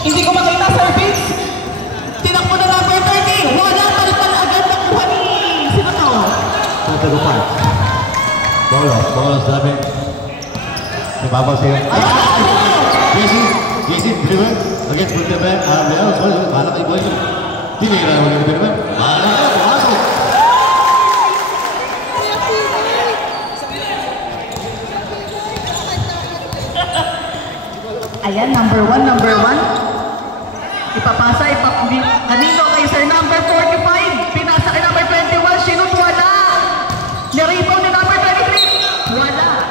Hindi ko makita service. Tinakbo na number 30. Wala, palipan agad nakuha ni sino to? Santiago Park. Bolos sabi. Nababaw siya. JC, dribble. Against Bunteban. Sorry, bahala kayo boy. Tinira naman yung Bunteban. Bahala kayo, pumasok. Ayan, number one. Ipapasa, kanino kay sir number 45. Pinasa kay number 21, sinut wala. Nirebound ni number 23, wala.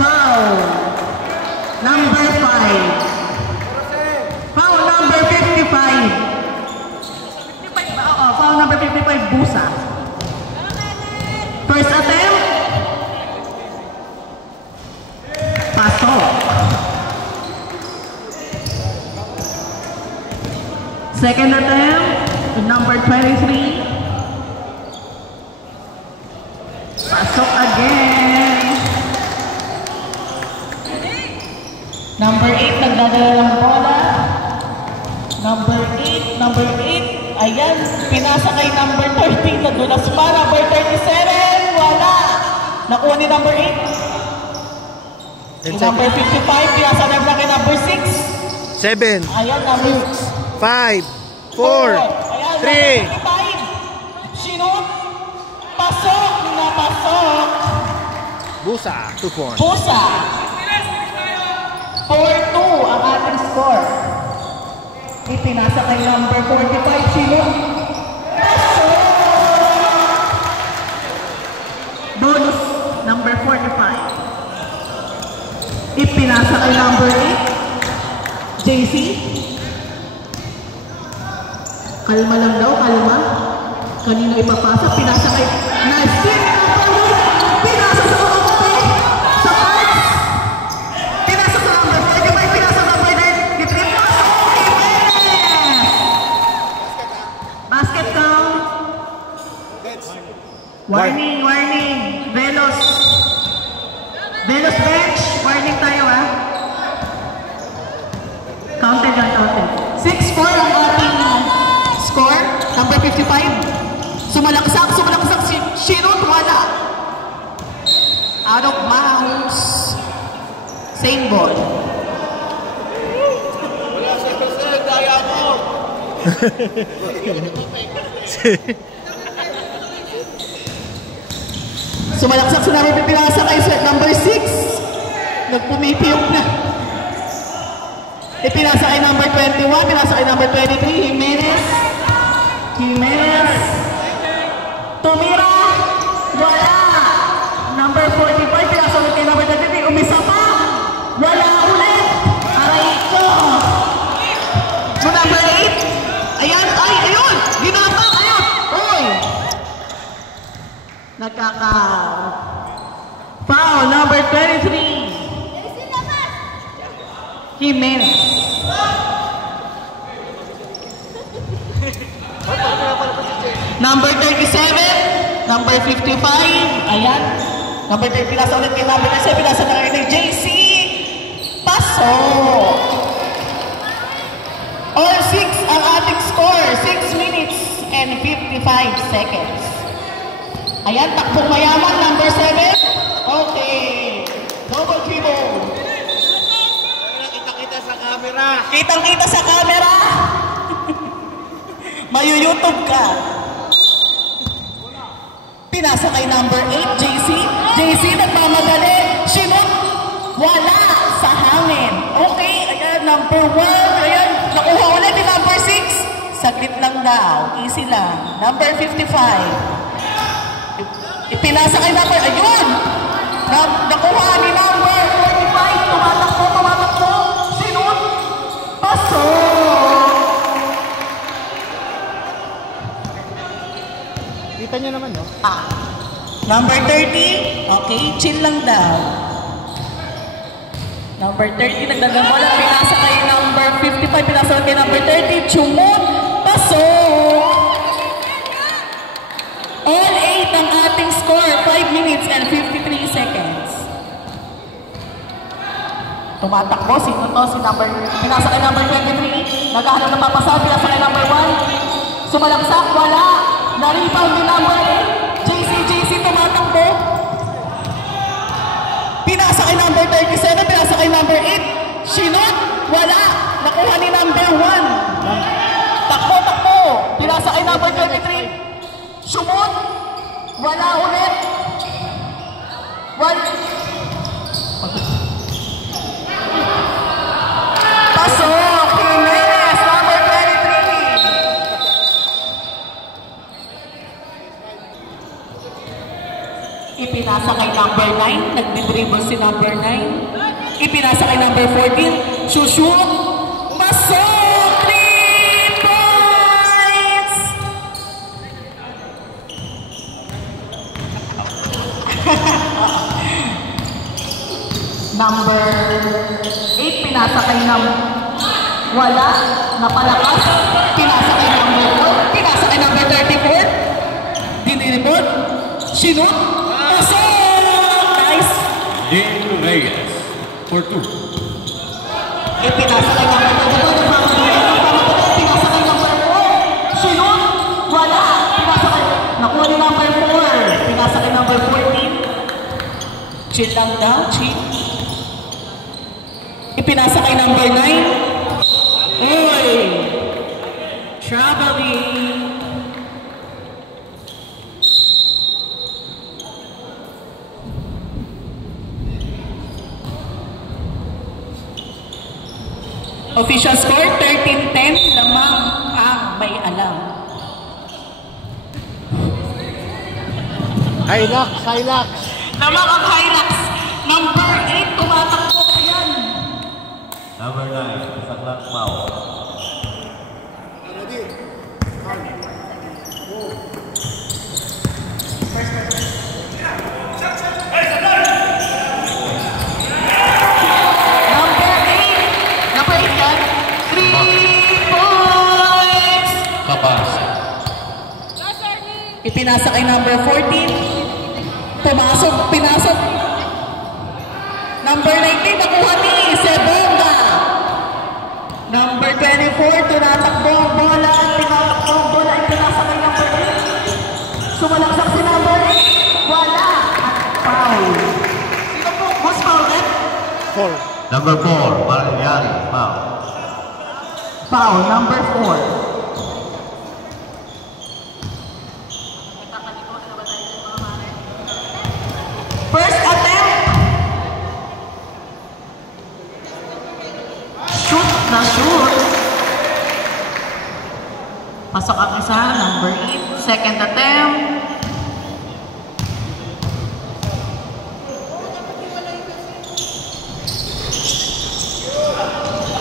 Foul. Number 5. Foul number 55. Foul number 55, Busa. First attempt. Pasok. Second attempt, number 23. Pasok again. Number 8, nagdadala ng bola. Number 8. Ayan, pinasa kay number 13. Nadulas pa, number 37. Wala. Nakuha ni number 8. Number 55, pinasa na kay number 6. 7. Ayan, number 5, 4, 3. Sinut. Pasok na pasok. Busa, 2 points. Busa. 4-2 ang ating score. Ipinasa kay number 45, Sinut. Pasok. Bonus, number 45. Ipinasa kay number 8, JC. Kalma lang daw, kalma. Kanino ipapasa? Pinasa kay Nasir. Pinasa sa mga sa parts. Pinasa sa number 45. Pinasa sa number 9. Gitrip mo. Basket count. Warning. Velos bench. Warning tayo ha. Counted. 6-4 ang ating score. Number 55. Sumalaksak si Sinut, wala. Out of bounds. Same ball. Wala sa kasi, daya mo. Sumalaksak si number 50, pinasa kay number 6. Nagpumipiyok na. Ipinasa kay number 21, pinasa kay number 23, Jimenez. Tumira. Wala. Number 45, pinasa ulit kay number 23, umisa pa. Wala ulit. Aray ko. So number 8. Ayan, ayun. Ginapa, ayun. Uy. Foul, number 23. Jimenez. Number 37, number 55, ayan. Number 30, pinasa ulit kay number 37, pinasa na kayo ng JC. Pasok. All 6 ang ating score, 6 minutes and 55 seconds. Ayan, takbong mayaman, number 7. Okay. Double dribble. Kita sa camera. Kitang-kita sa camera. Mayu-YouTube ka. Pinasa kay number 8, JC. JC, nagmamadali. Sinut. Wala sa hangin. Okay, ayan, number 1. Ayan, nakuha ulit ni number 6. Saglit lang daw. Easy lang. Number 55. Ipinasa kay number, ayun! Nakuha ni number 45. Tumatakbo. Sinut. Pasok. Kita nyo naman, no? Number 30. Okay, chill lang daw. Number 30, nagdadabola. Pinasa kay number 55. Pinasa kay number 30. Chumot. Pasok. All 8 ang ating score. 5 minutes and 53 seconds. Tumatakbo, sino to? Si number, pinasa kay number 23. Naghahanap ng papasal, pinasa kay number 1. Sumalagsak, wala. Na-rebound ni number 8. JC tumatakbo. Pinasa kay number 37, pinasa kay number 8. Sinot, wala. Nakuha ni number 1. Takbo. Pinasa kay number 23. Sumot, wala ulit. Pasok, Jimenez, number 23. Ipinasa kay number 9, nagdi-dribble si number 9. Ipinasa kay number 14, shoot, pasok, 3 points! Number 8, pinasa kay wala, napalakas. Pinasa kay number 4, pinasa kay number 34. Diniribot, sinut, pasok! Nice! Dean Reyes for 2. Pinasa kay number 34, pinasa kay number 4. Sinut, wala. Pinasa kay, nakuha ni number 4. Pinasa kay number 14. Chill lang daw, chill. Ipinasa kay number 9. Uy! Traveling. Official score, 13-10. Lamang ang may alam. Hilux. Lamang ang Hilux. Number 8, tumatakbo. Ayan. Number 9, Saklak Mau. Number 8 yan. 3 points. Papas. Ipinasa kay number 14. Pumasok, pinasok. Number 19, nakuha ni Sebonga. Number 24, tunatakbo ang bola. Tinatakbo ang bola. Ipinasa kay number 8. Sumalaksak si number 8. Wala. At foul. Sino po? Who's foul, eh? 4. Number 4, Mariani Mau. Foul, number 4. First attempt. Shoot na shoot. Pasok ang isa, number 8. Second attempt.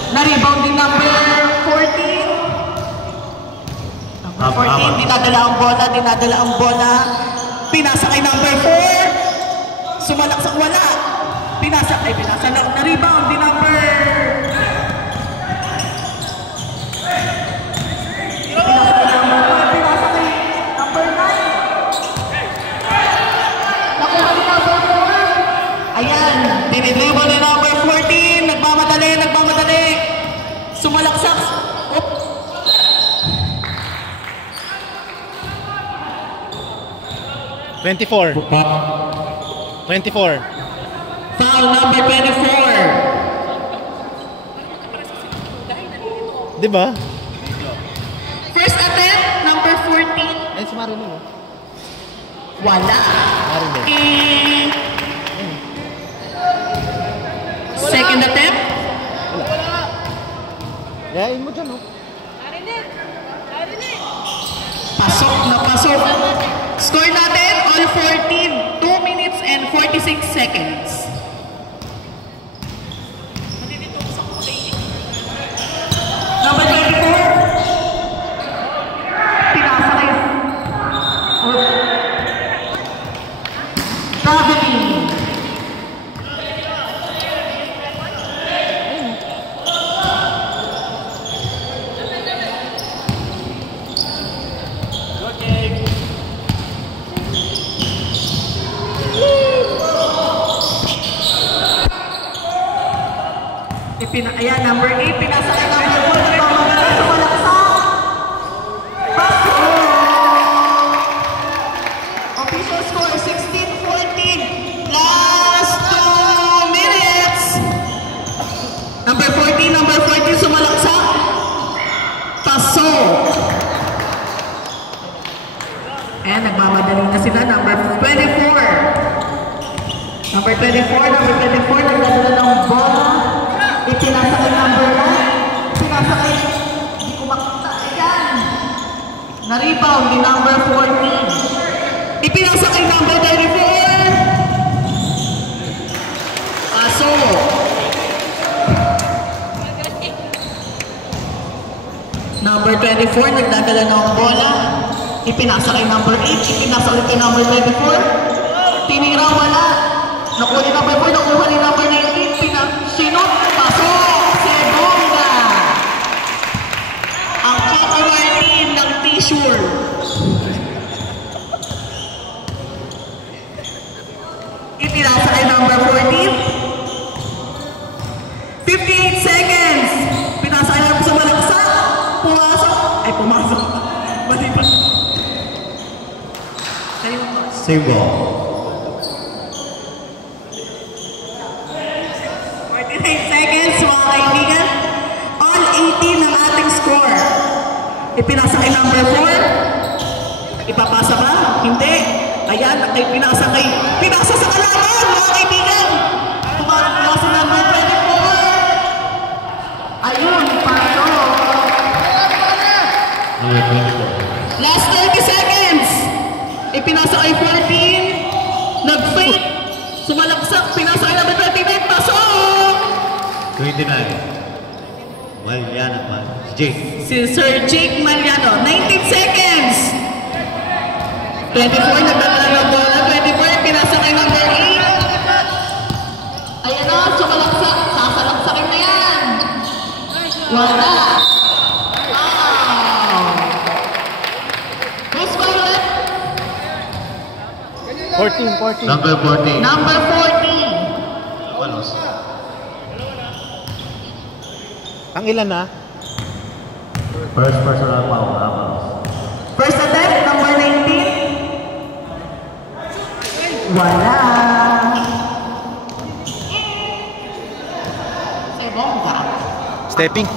Na-rebound din number 14. Number 14, dinadala ang bola. Pinasa kay number 4. Sumalaksak, wala. Pinasa lang. Na-rebound din number. Pinasa kay number 9. Nakuha ni number 4. Ayan, dinidribble ni number 14. Nagmamadali. Sumalaksak. Oop. $24. Foul number 24. Diba? First attempt, number 14. Ayun si Marilyn, oh. Wala. Marilyn. Second attempt. Yain mo dyan, oh. Pasok na pasok. Score natin, all 14. 2 minutes and 46 seconds. Number 24. Pinasa kayo. Traveling. Ayan, number 8, pinasa kay number 4, nagmamadali, sumalaksak. Paso! Official score, 16-14. Last 2 minutes. Number 14, sumalaksak. Paso! Ayan, nagmamadali na sila. Number 24. Number 24, nagdadala ng bola. Ipinasa kay number 9. Ipinasa kay, hindi ko makita. Ayan. Na-rebound ni number 14. Ipinasa kay number 34. Paso. Number 24, nagdadala ng bola. Ipinasa kay number 8. Ipinasa ulit kay number 24. Tinira, wala. Nakuha ni number 4, nakuha ni number 19. Sinot, paso. Segunda. Ang Choco Martin ng T-shirt. Ipinasa kay number 14. 58 seconds. Pinasa kay number sa malaksak. Pumasok. Ay, pumasok. Mali pa. Same ball. 49 seconds, mga kaibigan. All 18 ang ating score. Ipinasa kay number 4. Ipapasa ba? Hindi. Ayan, pinasa sa kalaban, mga kaibigan. Tumarap na sa number 24. Ayun, paso. Last 30 seconds. Ipinasa kay 14. Nag-fake. Sumalaksak. Pinasa kay number 29. Pasok! 29. Mariano pa. Jake. Si Sir Jake Mariano. 19 seconds. 24. Nagdadala ng bola. 24. Pinasa kay number 8. Ayan o. Sumalaksak. Sasalaksakin na yan. Wala. 14. Number 14. Number 14. Walos. Ang ilan na? First personal foul. Walos. First attempt, number 19. Wala. Sebongga. Stepping.